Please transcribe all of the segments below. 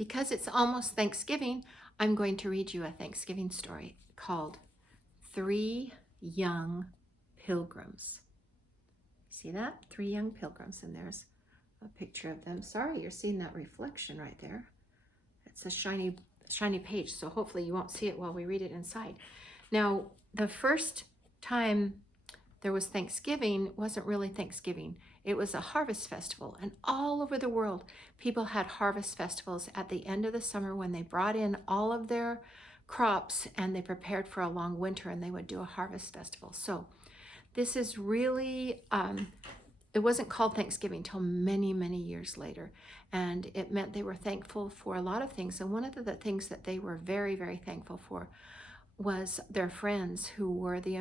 Because it's almost Thanksgiving, I'm going to read you a Thanksgiving story called Three Young Pilgrims. See that? Three young pilgrims, and there's a picture of them. Sorry, you're seeing that reflection right there. It's a shiny page, so hopefully you won't see it while we read it inside. Now, the first time there was Thanksgiving wasn't really Thanksgiving. It was a harvest festival, and all over the world, people had harvest festivals at the end of the summer when they brought in all of their crops and they prepared for a long winter, and they would do a harvest festival. So this is really, it wasn't called Thanksgiving till many, many years later. And it meant they were thankful for a lot of things. And one of the things that they were very, very thankful for was their friends who were the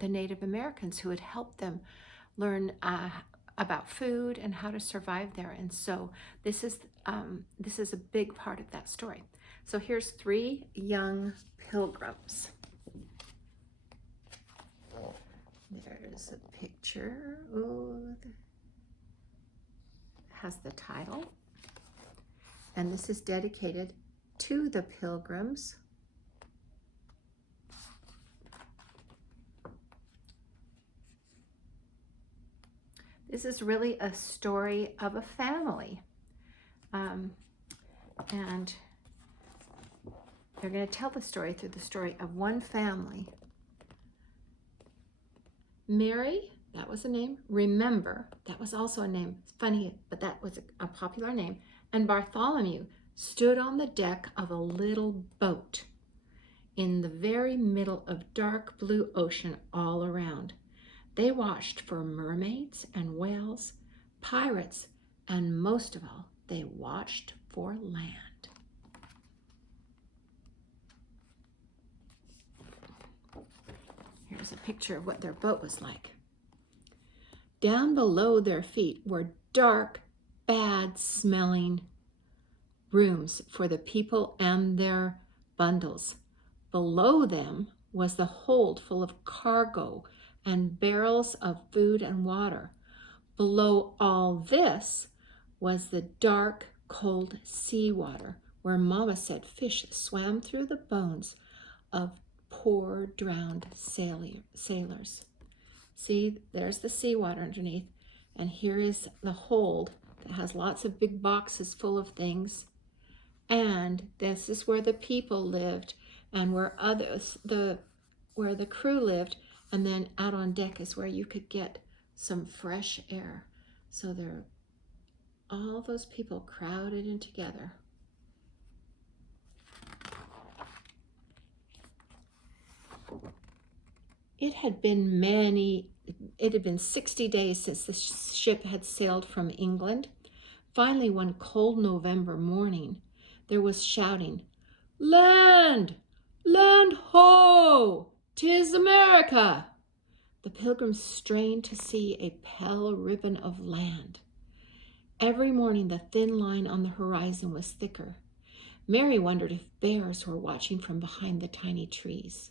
Native Americans who had helped them learn about food and how to survive there. And so this is a big part of that story. So here's Three Young Pilgrims. There's a picture. Ooh, has the title. And this is dedicated to the Pilgrims. This is really a story of a family. And they're going to tell the story through the story of one family. Mary, that was a name. Remember, that was also a name. It's funny, but that was a popular name. And Bartholomew stood on the deck of a little boat in the very middle of dark blue ocean all around. They watched for mermaids and whales, pirates, and most of all, they watched for land. Here's a picture of what their boat was like. Down below their feet were dark, bad-smelling rooms for the people and their bundles. Below them was the hold full of cargo and barrels of food and water. Below all this was the dark, cold seawater where Mama said fish swam through the bones of poor drowned sailors. See, there's the seawater underneath, and here is the hold that has lots of big boxes full of things. And this is where the people lived, and where where the crew lived, and then out on deck is where you could get some fresh air. So there, all those people crowded in together. It had been 60 days since the ship had sailed from England. Finally, one cold November morning, there was shouting, "Land! Land ho! 'Tis America!" The Pilgrims strained to see a pale ribbon of land. Every morning, the thin line on the horizon was thicker. Mary wondered if bears were watching from behind the tiny trees.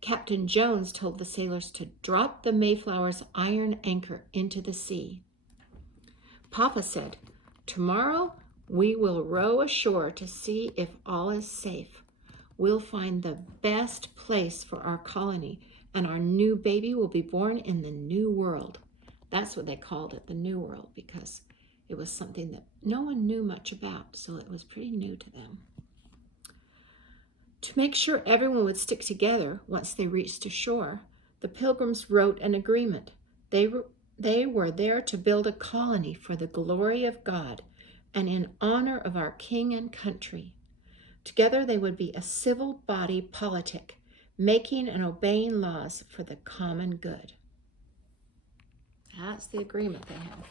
Captain Jones told the sailors to drop the Mayflower's iron anchor into the sea. Papa said, "Tomorrow we will row ashore to see if all is safe. We'll find the best place for our colony, and our new baby will be born in the New World." That's what they called it, the New World, because it was something that no one knew much about, so it was pretty new to them. To make sure everyone would stick together once they reached ashore, the Pilgrims wrote an agreement. They were there to build a colony for the glory of God and in honor of our king and country. Together they would be a civil body politic, making and obeying laws for the common good. That's the agreement they had.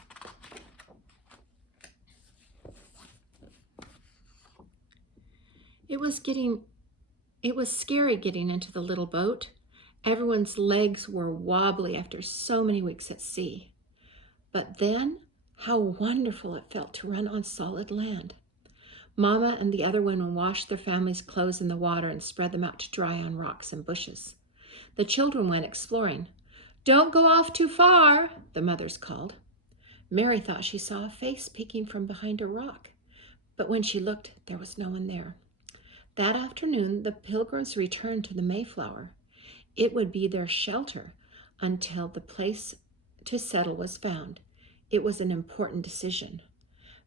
It was scary getting into the little boat. Everyone's legs were wobbly after so many weeks at sea. But then, how wonderful it felt to run on solid land. Mama and the other women washed their families' clothes in the water and spread them out to dry on rocks and bushes. The children went exploring. "Don't go off too far," the mothers called. Mary thought she saw a face peeking from behind a rock, But when she looked, there was no one there. That afternoon, the Pilgrims returned to the Mayflower. It would be their shelter until the place to settle was found. It was an important decision.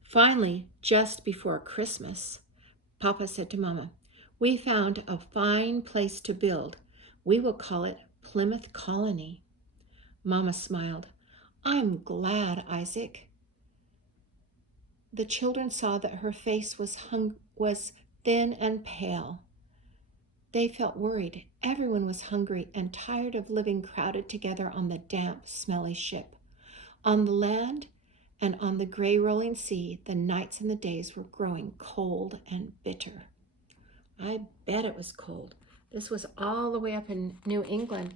Finally, just before Christmas, Papa said to Mama, "We found a fine place to build. We will call it Plymouth Colony." Mama smiled. "I'm glad, Isaac." The children saw that her face was thin and pale. They felt worried. Everyone was hungry and tired of living crowded together on the damp, smelly ship. On the land and on the gray rolling sea, the nights and the days were growing cold and bitter. I bet it was cold. This was all the way up in New England,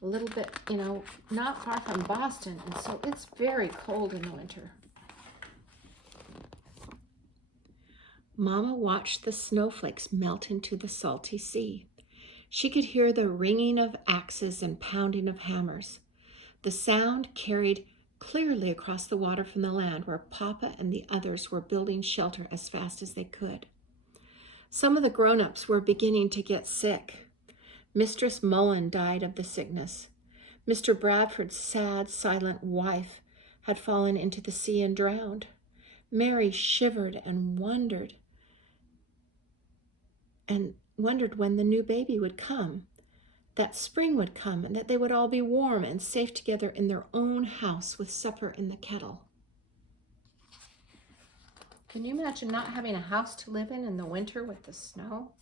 a little bit, not far from Boston, and so it's very cold in the winter. Mama watched the snowflakes melt into the salty sea. She could hear the ringing of axes and pounding of hammers. The sound carried clearly across the water from the land where Papa and the others were building shelter as fast as they could. Some of the grown-ups were beginning to get sick. Mistress Mullen died of the sickness. Mr. Bradford's sad, silent wife had fallen into the sea and drowned. Mary shivered and wondered when the new baby would come, that spring would come, and that they would all be warm and safe together in their own house with supper in the kettle. Can you imagine not having a house to live in the winter with the snow?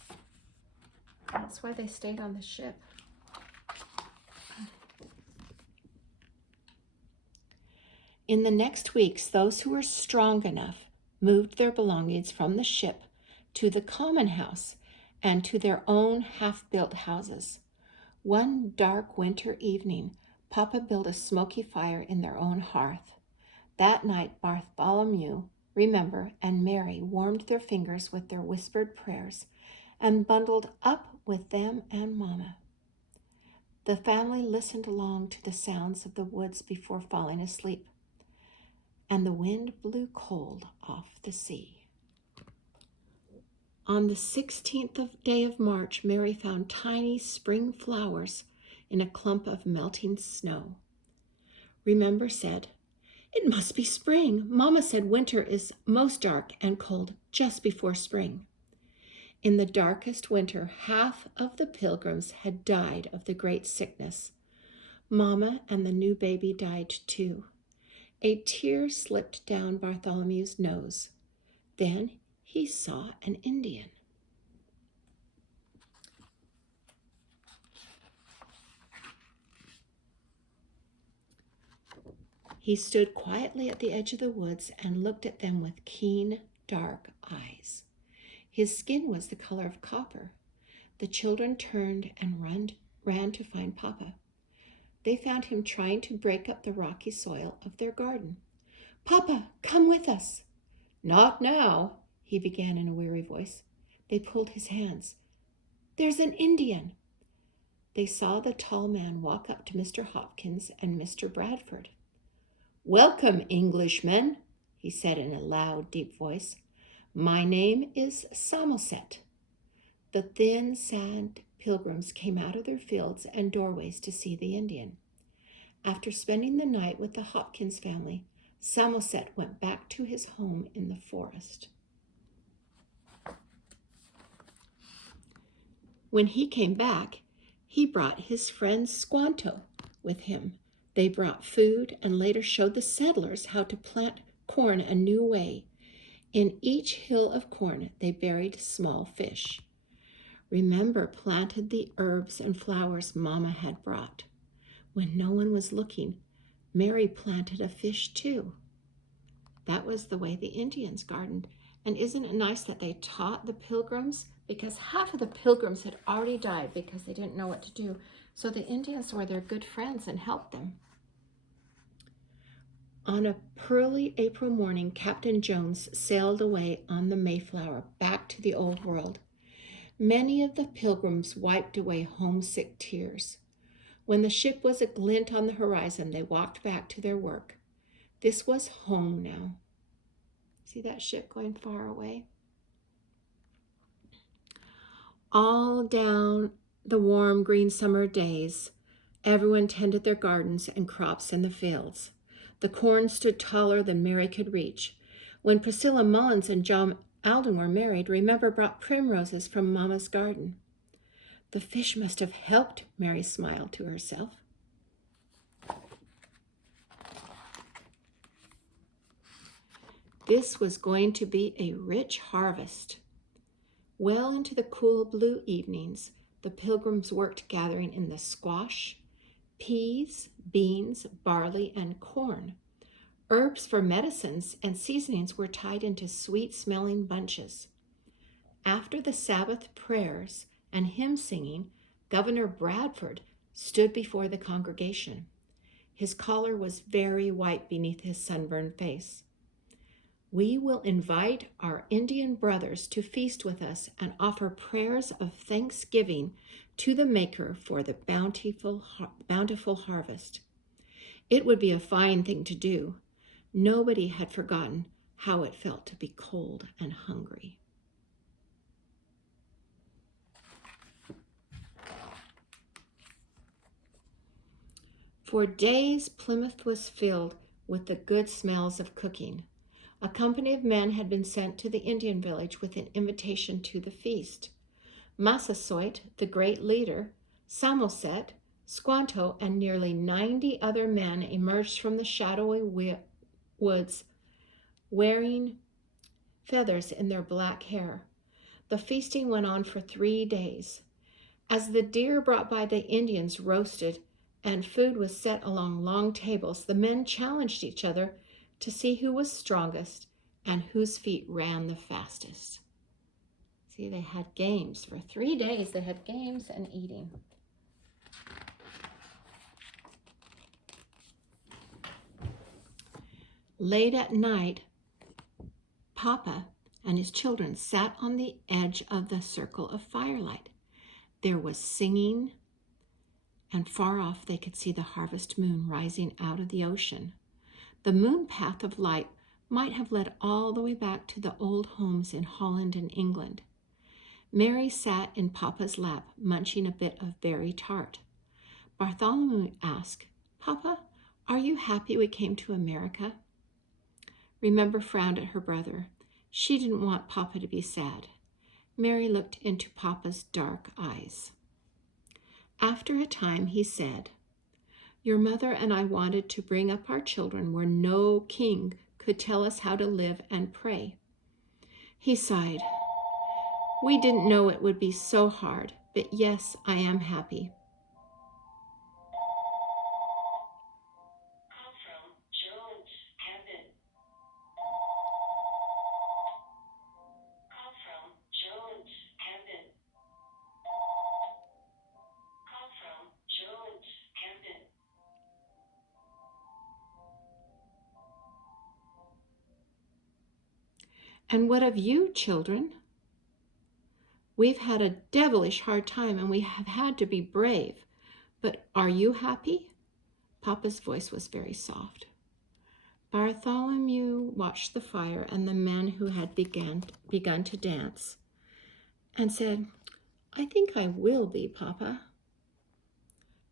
That's why they stayed on the ship. In the next weeks, those who were strong enough moved their belongings from the ship to the common house and to their own half-built houses. One dark winter evening, Papa built a smoky fire in their own hearth. That night, Bartholomew, Remember, and Mary warmed their fingers with their whispered prayers and bundled up with them and Mama. The family listened along to the sounds of the woods before falling asleep, and the wind blew cold off the sea. On the 16th day of March, Mary found tiny spring flowers in a clump of melting snow. Remember said, "It must be spring. Mama said winter is most dark and cold just before spring." In the darkest winter, half of the Pilgrims had died of the great sickness. Mama and the new baby died too. A tear slipped down Bartholomew's nose. Then he saw an Indian. He stood quietly at the edge of the woods and looked at them with keen, dark eyes. His skin was the color of copper. The children turned and ran to find Papa. They found him trying to break up the rocky soil of their garden. "Papa, come with us." "Not now," he began in a weary voice. They pulled his hands. "There's an Indian." They saw the tall man walk up to Mr. Hopkins and Mr. Bradford. "Welcome, Englishmen," he said in a loud, deep voice. "My name is Samoset." The thin, sad Pilgrims came out of their fields and doorways to see the Indian. After spending the night with the Hopkins family, Samoset went back to his home in the forest. When he came back, he brought his friend Squanto with him. They brought food and later showed the settlers how to plant corn a new way. In each hill of corn, they buried small fish. Remember planted the herbs and flowers Mama had brought. When no one was looking, Mary planted a fish too. That was the way the Indians gardened. And isn't it nice that they taught the Pilgrims? Because half of the Pilgrims had already died because they didn't know what to do. So the Indians were their good friends and helped them. On a pearly April morning, Captain Jones sailed away on the Mayflower back to the Old World. Many of the Pilgrims wiped away homesick tears. When the ship was a glint on the horizon, they walked back to their work. This was home now. See that ship going far away? All down the warm green summer days, everyone tended their gardens and crops in the fields. The corn stood taller than Mary could reach. When Priscilla Mullins and John Alden were married, Remember brought primroses from Mama's garden. The fish must have helped, Mary smiled to herself. This was going to be a rich harvest. Well into the cool blue evenings, the Pilgrims worked gathering in the squash, peas, beans, barley, and corn. Herbs for medicines and seasonings were tied into sweet-smelling bunches. After the Sabbath prayers and hymn singing, Governor Bradford stood before the congregation. His collar was very white beneath his sunburned face. We will invite our Indian brothers to feast with us and offer prayers of thanksgiving to the Maker for the bountiful harvest. It would be a fine thing to do. Nobody had forgotten how it felt to be cold and hungry. For days, Plymouth was filled with the good smells of cooking. A company of men had been sent to the Indian village with an invitation to the feast. Massasoit, the great leader, Samoset, Squanto, and nearly 90 other men emerged from the shadowy woods wearing feathers in their black hair. The feasting went on for 3 days. As the deer brought by the Indians roasted and food was set along long tables, the men challenged each other to see who was strongest and whose feet ran the fastest. See, they had games. For 3 days, they had games and eating. Late at night, Papa and his children sat on the edge of the circle of firelight. There was singing, and far off they could see the harvest moon rising out of the ocean. The moon path of light might have led all the way back to the old homes in Holland and England. Mary sat in Papa's lap, munching a bit of berry tart. Bartholomew asked, "Papa, are you happy we came to America?" Remember frowned at her brother. She didn't want Papa to be sad. Mary looked into Papa's dark eyes. After a time, he said, "Your mother and I wanted to bring up our children where no king could tell us how to live and pray." He sighed. "We didn't know it would be so hard, but yes, I am happy." "And what of you, children? We've had a devilish hard time and we have had to be brave. But are you happy?" Papa's voice was very soft. Bartholomew watched the fire and the men who had begun to dance and said, "I think I will be, Papa."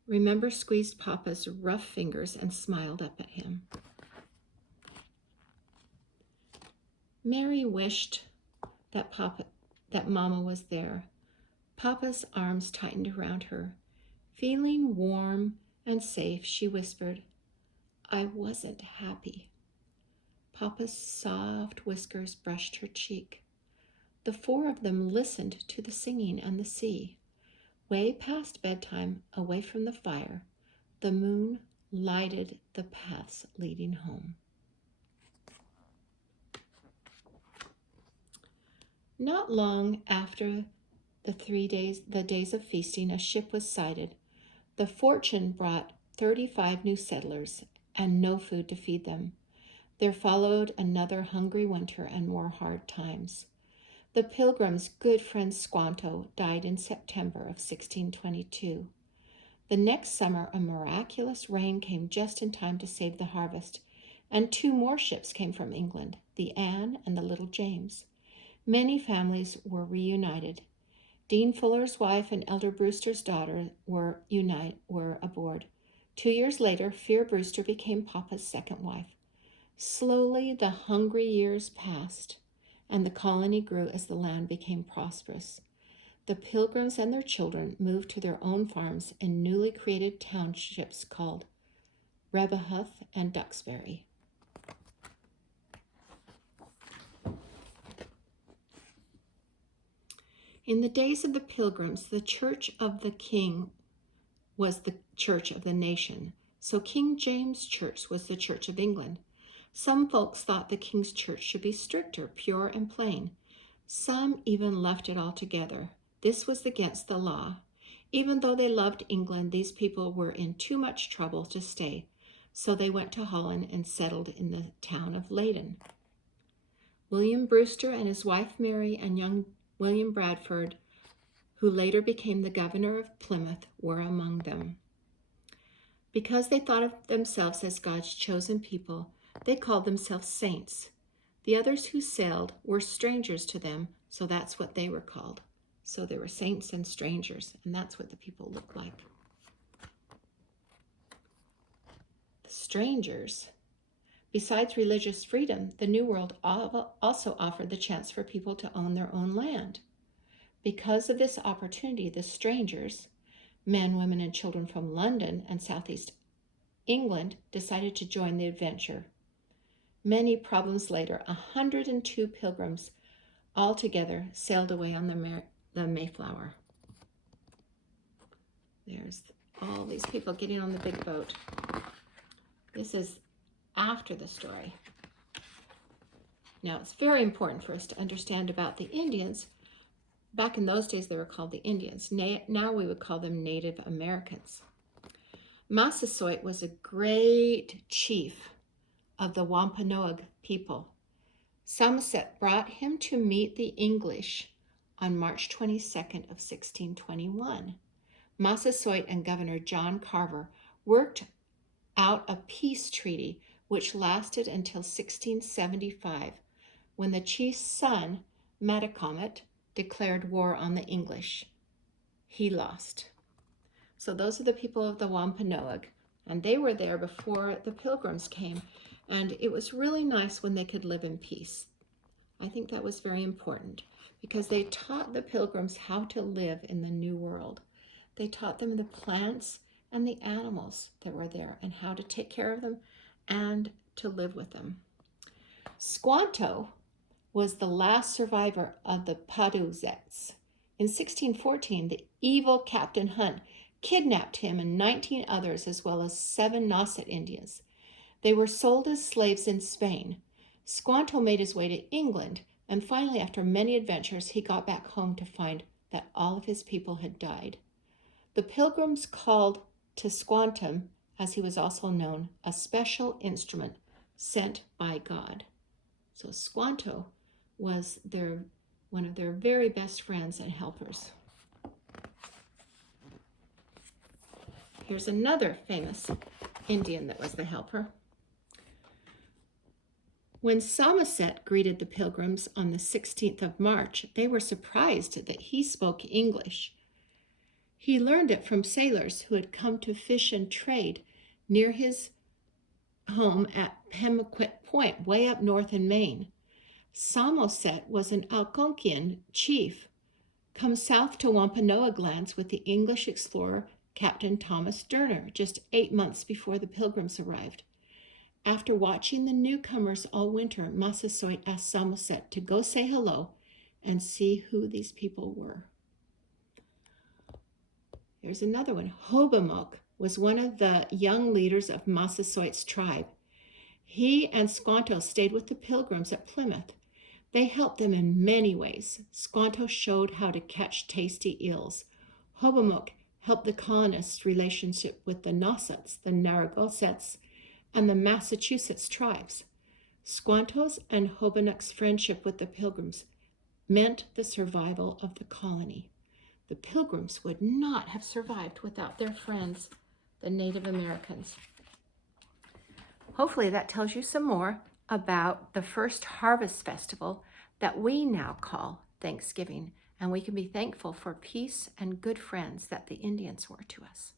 Remember squeezed Papa's rough fingers and smiled up at him. Mary wished that Mama was there. Papa's arms tightened around her. Feeling warm and safe, she whispered, "I wasn't happy." Papa's soft whiskers brushed her cheek. The 4 of them listened to the singing and the sea. Way past bedtime, away from the fire, the moon lighted the paths leading home. Not long after the days of feasting, a ship was sighted. The Fortune brought 35 new settlers and no food to feed them. There followed another hungry winter and more hard times. The Pilgrims' good friend Squanto died in September of 1622. The next summer, a miraculous rain came just in time to save the harvest, and 2 more ships came from England. the Anne, and the little James. Many families were reunited. Dean Fuller's wife and Elder Brewster's daughter were aboard. 2 years later, Fear Brewster became Papa's second wife. Slowly, the hungry years passed, and the colony grew as the land became prosperous. The Pilgrims and their children moved to their own farms in newly created townships called Rehoboth and Duxbury. In the days of the Pilgrims, the Church of the King was the church of the nation, so King James' church was the Church of England. Some folks thought the King's church should be stricter, pure, and plain. Some even left it altogether. This was against the law. Even though they loved England, these people were in too much trouble to stay, so they went to Holland and settled in the town of Leyden. William Brewster and his wife Mary and young William Bradford, who later became the governor of Plymouth, were among them. Because they thought of themselves as God's chosen people, they called themselves saints. The others who sailed were strangers to them, so that's what they were called. So they were saints and strangers, and that's what the people looked like. The strangers. Besides religious freedom, the New World also offered the chance for people to own their own land. Because of this opportunity, the strangers, men, women, and children from London and Southeast England, decided to join the adventure. Many problems later, 102 pilgrims altogether sailed away on the Mayflower. There's all these people getting on the big boat. This is after the story. Now, it's very important for us to understand about the Indians. Back in those days, they were called the Indians. Now we would call them Native Americans. Massasoit was a great chief of the Wampanoag people. Somerset brought him to meet the English on March 22nd of 1621. Massasoit and Governor John Carver worked out a peace treaty which lasted until 1675, when the chief's son, Metacomet, declared war on the English. He lost. So those are the people of the Wampanoag, and they were there before the Pilgrims came, and it was really nice when they could live in peace. I think that was very important because they taught the Pilgrims how to live in the New World. They taught them the plants and the animals that were there and how to take care of them and to live with them. Squanto was the last survivor of the Paduzettes. In 1614, the evil Captain Hunt kidnapped him and 19 others, as well as 7 Nauset Indians. They were sold as slaves in Spain. Squanto made his way to England, and finally, after many adventures, he got back home to find that all of his people had died. The Pilgrims called to Squantum, as he was also known, a special instrument sent by God. So Squanto was one of their very best friends and helpers. Here's another famous Indian that was the helper. When Somerset greeted the Pilgrims on the 16th of March, they were surprised that he spoke English. He learned it from sailors who had come to fish and trade near his home at Pemaquet Point, way up north in Maine. Somerset was an Algonquian chief come south to Wampanoag lands with the English explorer Captain Thomas Durner just 8 months before the Pilgrims arrived. After watching the newcomers all winter, Massasoit asked Somerset to go say hello and see who these people were. Here's another one. Hobomok was one of the young leaders of Massasoit's tribe. He and Squanto stayed with the Pilgrims at Plymouth. They helped them in many ways. Squanto showed how to catch tasty eels. Hobomok helped the colonists' relationship with the Nausets, the Narragansetts, and the Massachusetts tribes. Squanto's and Hobomok's friendship with the Pilgrims meant the survival of the colony. The Pilgrims would not have survived without their friends, the Native Americans. Hopefully that tells you some more about the first harvest festival that we now call Thanksgiving, and we can be thankful for peace and good friends that the Indians were to us.